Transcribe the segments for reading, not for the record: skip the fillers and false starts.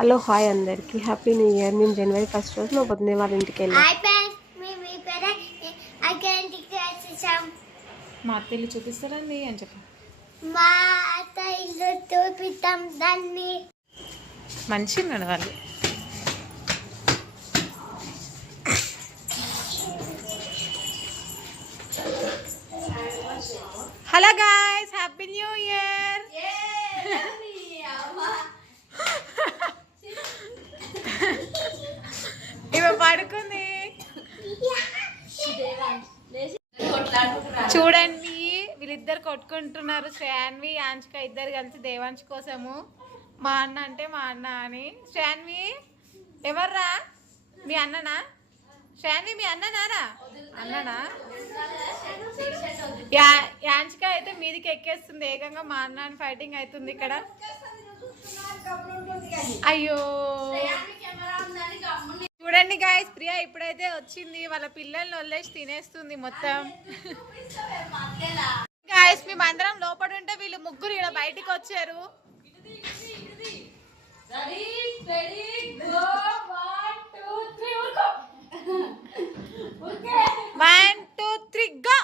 Hello hi అందరికి happy new year. మేము జనవరి 1 రోజు మా వదిన వాళ్ళ ఇంటికి వెళ్ళాం. మా అత్త ఇల్లు చూపిస్తారండి అని చెప్పి మా అత్త ఇల్లు చూపిస్తాం దాన్ని మంచిగా నడవాలి. Hello guys, happy new year. ఇవి పడుకుంది చూడండి, వీళ్ళిద్దరు కొట్టుకుంటున్నారు. శ్రాన్వి యాంచిక ఇద్దరు కలిసి దేవాంశ్ కోసము. మా అన్న అంటే మా అన్న అని. శ్రాన్వి ఎవర్రా? మీ అన్ననా? శ్రాన్వి మీ అన్ననారా? అన్ననా? యాంచిక అయితే మీదికి ఎక్కేస్తుంది ఏకంగా. మా అన్న అని ఫైటింగ్ అవుతుంది ఇక్కడ. అయ్యో చూడండి గాయస్, ప్రియా ఇప్పుడైతే వచ్చింది. వాళ్ళ పిల్లల్ని వదిలేసి తినేస్తుంది మొత్తం. గాయస్ మేమందరం లోపల ఉంటే వీళ్ళు ముగ్గురు ఇక్కడ బయటికి వచ్చారు. 1 2 3 గో.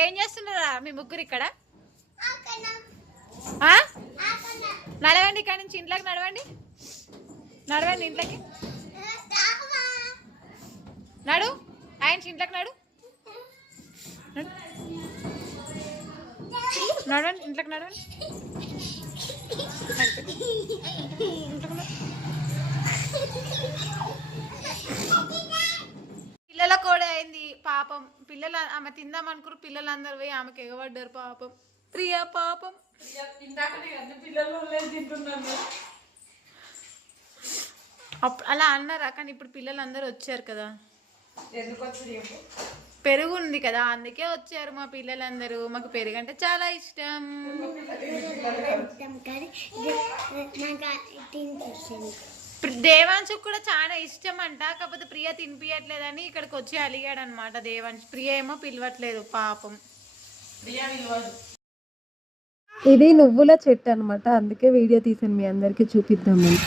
ఏం చేస్తున్నారా మీ ముగ్గురు ఇక్కడ? నడవండి, ఇక్కడ నుంచి ఇంట్లోకి నడవండి. నడవండి ఇంట్లోకి. నడు ఆయన ఇంట్లోకి నడు. నడవండి ఇంట్లోకి నడవండి. పిల్లల కోడే అయింది పాపం. పిల్లలు ఆమె తిందాం అనుకున్నారు, పిల్లలందరూ పోయి ఆమెకు ఎగబడ్డారు పాపం. ప్రియా పాపం. అలా అన్నారా? కానీ ఇప్పుడు పిల్లలందరూ వచ్చారు కదా, పెరుగు ఉంది కదా అందుకే వచ్చారు మా పిల్లలందరూ. మాకు పెరుగు అంటే చాలా ఇష్టం. దేవాంశ్ కూడా చాలా ఇష్టం అంట, కాకపోతే ప్రియ తినిపించట్లేదని ఇక్కడికి వచ్చి అలిగాడు అనమాట దేవాంశ్. ప్రియ ఏమో పిలవట్లేదు పాపం. ఇది నువ్వుల చెట్టు అనమాట, అందుకే వీడియో తీసాను మీ అందరికి చూపిద్దామని.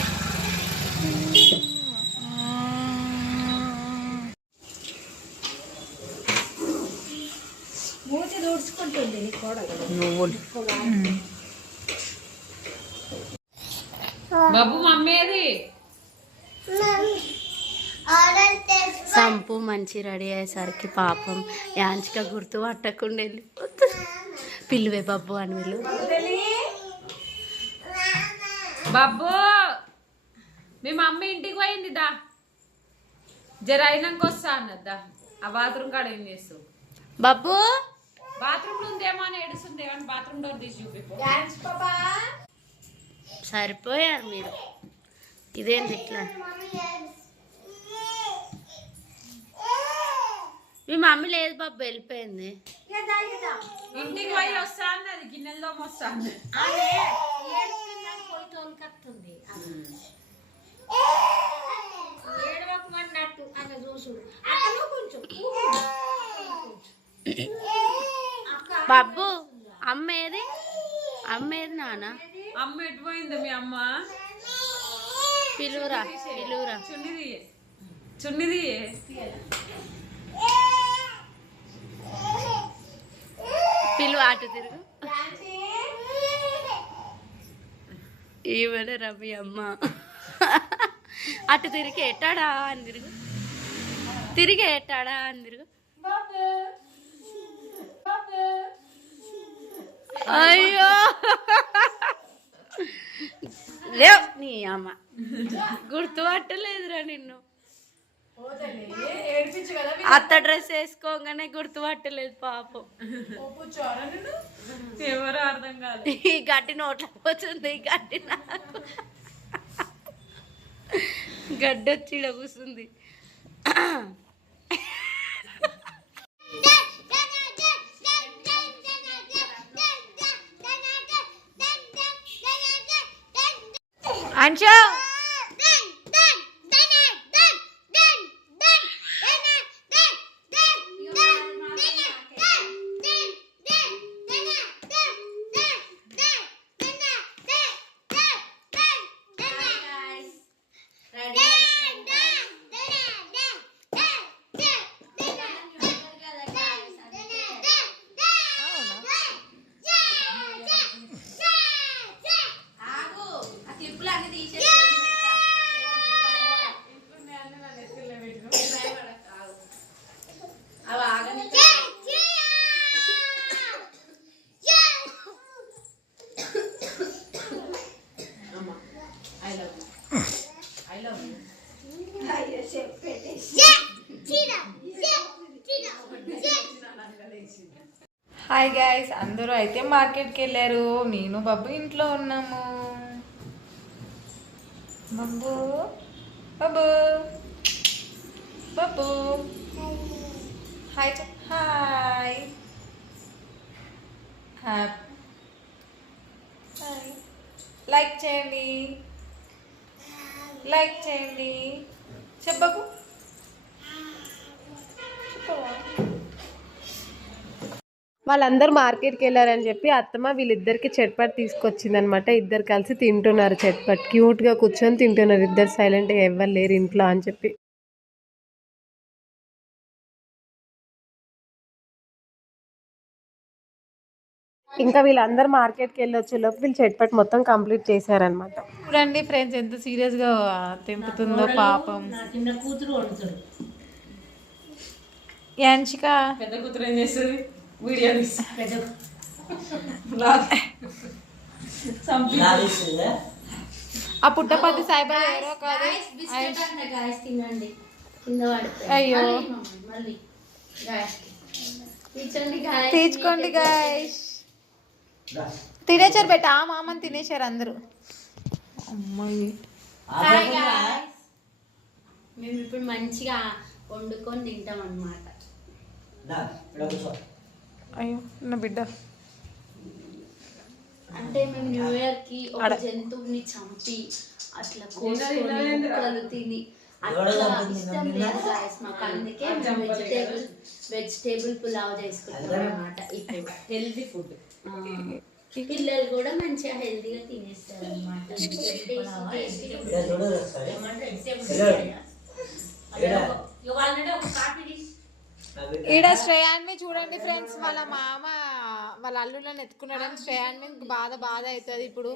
బాబు మమ్మేది సంపు మంచి రెడీ అయ్యేసరికి పాపం యాంచిక గుర్తు పట్టకుండా వెళ్ళి పిల్లువే బాబు అని వీళ్ళు. బాబు మీ మమ్మీ ఇంటికి పోయింది దా, జర అయినాక వస్తా అన్నద్దా. ఆ బాత్రూమ్ కాడ ఏం చేస్తావు? బాబు బాత్రూమ్ లో ఉందేమో అని ఏడుస్తుంది కానీ బాత్రూమ్ డోర్ తీసి చూపిపో. సరిపోయారు మీరు. ఇదేంటి ఇట్లా? మీ మమ్మీ లేదు బాబు, వెళ్ళిపోయింది. ఇంటికి పోయి వస్తా అన్నది, గిన్నెల్లో వస్తా అన్నది. బాబు అమ్మ ఏది? అమ్మ ఏది నాన్న? అమ్మ ఎటు పోయింది మీ అమ్మ? పిలువురా పిలువురా. చున్నిది పిలువు, అటు తిరుగు. ఈమె రవి అమ్మ. అటు తిరిగి ఎట్టాడా అని తిరుగు, తిరిగి ఎట్టాడా అని తిరుగు. అయ్యో లేవు నీ అమ్మ, గుర్తుపట్టలేదురా నిన్ను. అత్త డ్రెస్ వేసుకోగానే గుర్తుపట్టలేదు పాపం. ఎవరు అర్థం కాదు. ఈ గడ్డి నోట్ల పోతుంది, ఈ గడ్డి నాకు గడ్డి వచ్చి ఇక్కడ కూర్చుంది. అంచు హాయ్ గైస్, అందరూ అయితే మార్కెట్కి వెళ్ళారు. నేను బాబు ఇంట్లో ఉన్నాము. బాబు బాబు బాబు హాయ్ హాయ్ హాయ్. లైక్ చేయండి, లైక్ చేయండి. చెప్పకు వాళ్ళందరూ మార్కెట్కి వెళ్ళారని చెప్పి అత్తమ్మ వీళ్ళిద్దరికి చట్పట్ తీసుకొచ్చిందనమాట. ఇద్దరు కలిసి తింటున్నారు చట్పట్. క్యూట్గా కూర్చొని తింటున్నారు ఇద్దరు, సైలెంట్గా ఎవరు లేరు ఇంట్లో అని చెప్పి. ఇంకా వీళ్ళందరూ మార్కెట్కి వెళ్ళొచ్చే లోపు వీళ్ళు చట్పట్ మొత్తం కంప్లీట్ చేశారనమాట. చూడండి ఫ్రెండ్స్, ఎంత సీరియస్గా తెంపుతుందో పాపం. యాంచిక పెద్ద కూతురు ఏం చేస్తుంది? వీడియో ఆ పుట్టపతి సాయిబాబా ఎవరో కాదు. అయ్యో తీసుకోండి గాయస్. తినేశారు బెట్ట, ఆ మామని తినేశారు అందరూ. అమ్మాయి మేము ఇప్పుడు మంచిగా వండుకొని తింటాం అన్నమాట. అయ్యో నా బిడ్డ. అంటే మేము న్యూ ఇయర్ కి ఒక జంతువుని చంపి అట్లా కోసుకొని ముక్కలు తిని అట్లా ఇష్టం లేదు గాయస్ మాకు. అందుకే వెజిటేబుల్ పులావ్ చేసుకుంటాం అన్నమాట. ఇప్పుడు హెల్తీ ఫుడ్. పిల్లలు కూడా మంచిగా హెల్తీగా తినేస్తారు అన్నమాట. ఈడ శ్రేయాన్ని చూడండి ఫ్రెండ్స్, వాళ్ళ మామ వాళ్ళ అల్లుళ్ళని ఎత్తుకున్నాడని శ్రేయాన్ని బాధ అవుతుంది ఇప్పుడు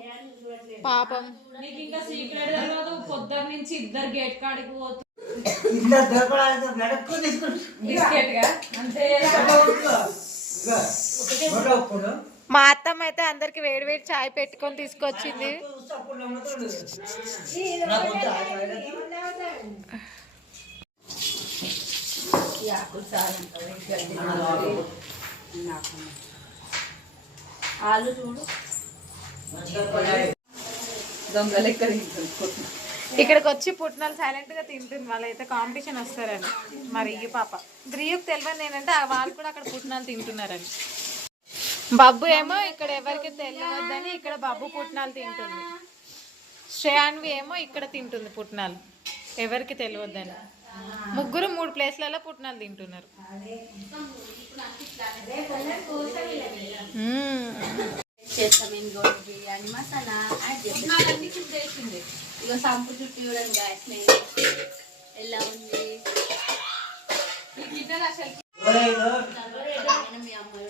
పాపం. నీకు ఇంకా సీక్రెట్ తెలియదు, పొద్దున్న నుంచి ఇద్దరు గేట్ కాడికి పోతుంది. మా అత్తమ్మ అయితే అందరికి వేడి వేడి చాయ్ పెట్టుకొని తీసుకొచ్చింది. ఆలు చూడు ఇక్కడికి వచ్చి పుట్టినాలు సైలెంట్ గా తింటుంది. వాళ్ళైతే కాంపిటీషన్ వస్తారని. మరి ఈ పాప బ్రియుకి తెలియదు నేనంటే వాళ్ళు కూడా అక్కడ పుట్టినాలు తింటున్నారని. బబ్బు ఏమో ఇక్కడ ఎవరికి తెలియవద్దని ఇక్కడ బబ్బు పుట్టినాలు తింటుంది. శ్రేయాన్వి ఏమో ఇక్కడ తింటుంది పుట్టినాలు, ఎవరికి తెలియవద్దని. ముగ్గురు 3 ప్లేస్లలో పుట్టినాలు తింటున్నారు. బిర్యానీ మసాలా ఇక సంపు చుట్టూ చూడండి గాయస్ ఎలా ఉంది. మీ అమ్మాయి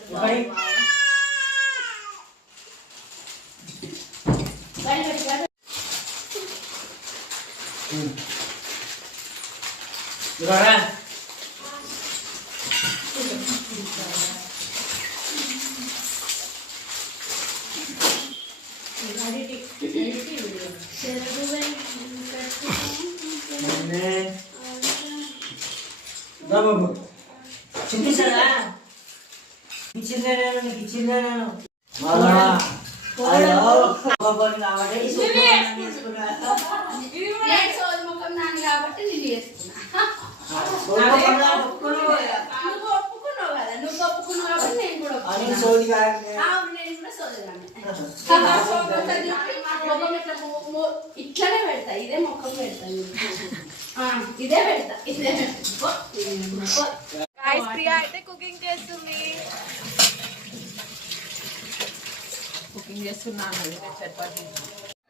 కాబట్టి నేను చేసుకున్నా. నువ్వు ఒప్పుకున్నావు కదా, నువ్వు ఒప్పుకున్నావు కాబట్టి నేను కూడా నేను కూడా సోదగానే. ఇట్లానే పెడతా, ఇదే మొక్కం పెడతా, ఇదే పెడతా, ఇదే గాయ్స్ ప్రియా అయితే కుకింగ్ చేస్తుంది. కుకింగ్ చేస్తున్నాను చపాతీ.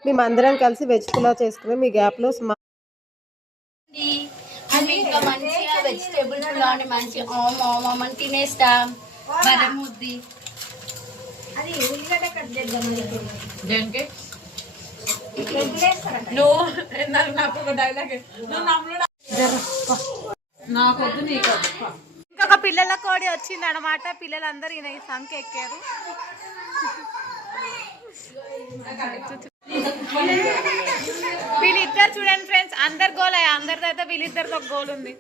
మేమందరం కలిసి వెజ్ పులావ్ చేసుకున్నాం. మీ గ్యాప్లో అది ఇంకా మంచిగా వెజిటేబుల్ పులావ్ మంచి ఓం ఓం ఓం అని తినేస్తాం. బరం ముద్ది అది ఉల్లిగడ్డ కట్ చేద్దాం. దేనికి నువ్వు నాకు ఒక డైలాగ్ నాకొద్దు నీకు. ఇంకొక పిల్లల కోడి వచ్చింది అనమాట. పిల్లలందరూ ఈయన ఈ సంఖ్య ఎక్కారు. వీళ్ళిద్దరు చూడండి ఫ్రెండ్స్, అందరు గోల్ అయ్యా. అందరితో అయితే వీళ్ళిద్దరితో ఒక గోల్ ఉంది.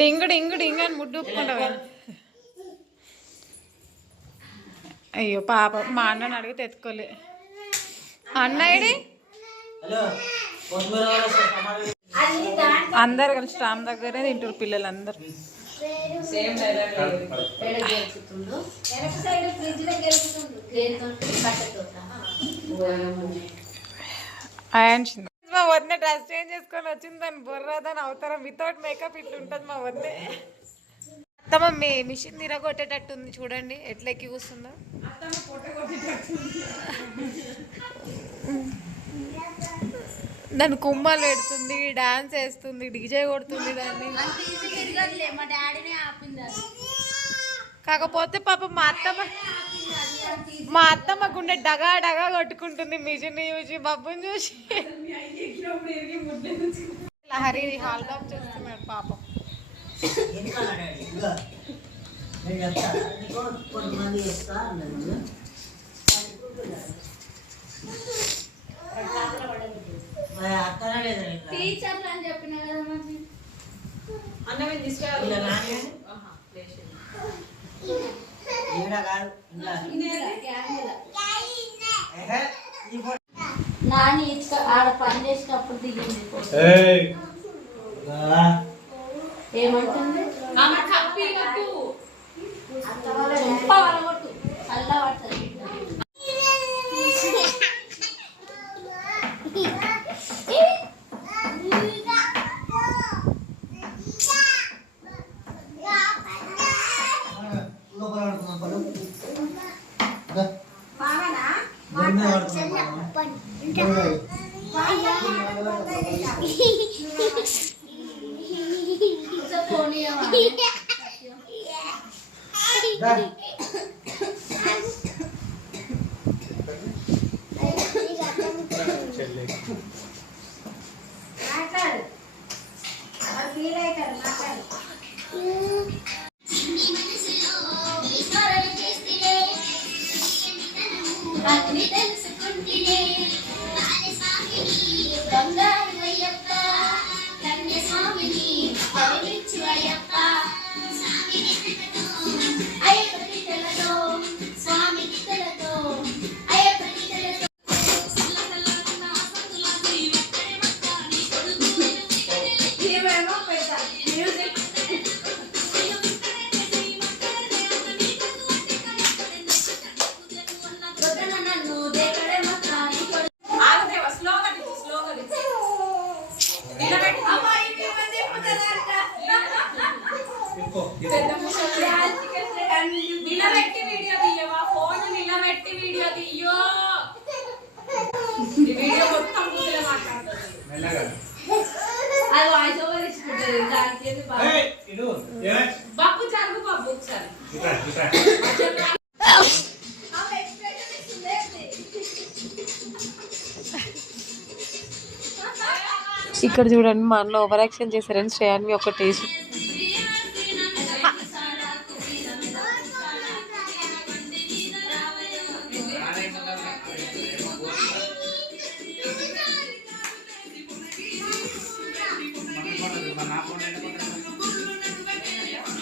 డింగు డింగు డింగు అని ముడ్డు ఒప్పుకుంటావా? అయ్యో పాప, మా అన్నని అడిగితే ఎత్తుకోలే. అన్నయ్యడి అందరు కలిసి రామ్ దగ్గరే తింటారు పిల్లలందరూ. మా వదిన డ్రెస్ చేంజ్ చేసుకొని వచ్చింది. దాని బొర్ర దాని అవతారం వితౌట్ మేకప్ ఇట్లా ఉంటుంది మా వదిన. అత్తమ్మ మిషన్ తిరగొట్టేటట్టుంది చూడండి ఎట్లా ఎక్కి కూస్తుందో. దాన్ని కుమ్మాలు పెడుతుంది, డాన్స్ వేస్తుంది, డీజే కొడుతుంది దాన్ని. కాకపోతే పాప మా అత్తమ్మ గుండె డగా డగా కొట్టుకుంటుంది మిషన్ చూసి, బబ్బుని చూసి. లహరి హాల్ టాప్ చేస్తున్నాడు పాపం. టీచర్లు అని చెప్పిన కదా నాని ఆడ పని చేసేటప్పుడు దిగింది. ఏమంటుంది? అల్లా పడుతుంది. నిలబెట్టి వీడియో తీయవా? ఫోన్ నిలబెట్టి వీడియో తీయో. వీడియో మొత్తం కూతురే మాట్లాడుతుంది. అది వాయిస్ ఓవర్ ఇచ్చుకుంటుంది. దానికి బాబు జరుగు బాబు ఒకసారి. ఇక్కడ చూడండి మా అన్న ఓవర్ యాక్షన్ చేశారని శ్రేయాన్వి ఒక టేస్ట్.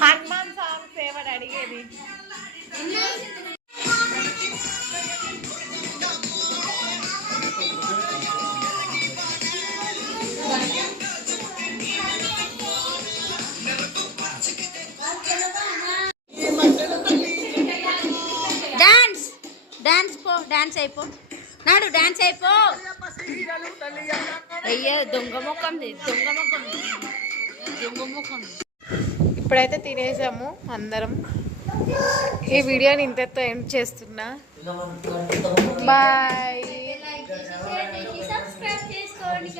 హనుమాన్ అడిగేది. డాన్స్ డాన్స్ పో, డాన్స్ అయిపో, నాడు డాన్స్ అయిపో. అయ్యో దొంగ ముఖం, దొంగ ముఖం, దొంగ ముఖం. ఇప్పుడైతే తినేసాము అందరం. ఈ వీడియోని ఇంతతో ఎండ్ చేస్తున్నా. బాయ్. సబ్స్క్రైబ్ చేసుకోండి.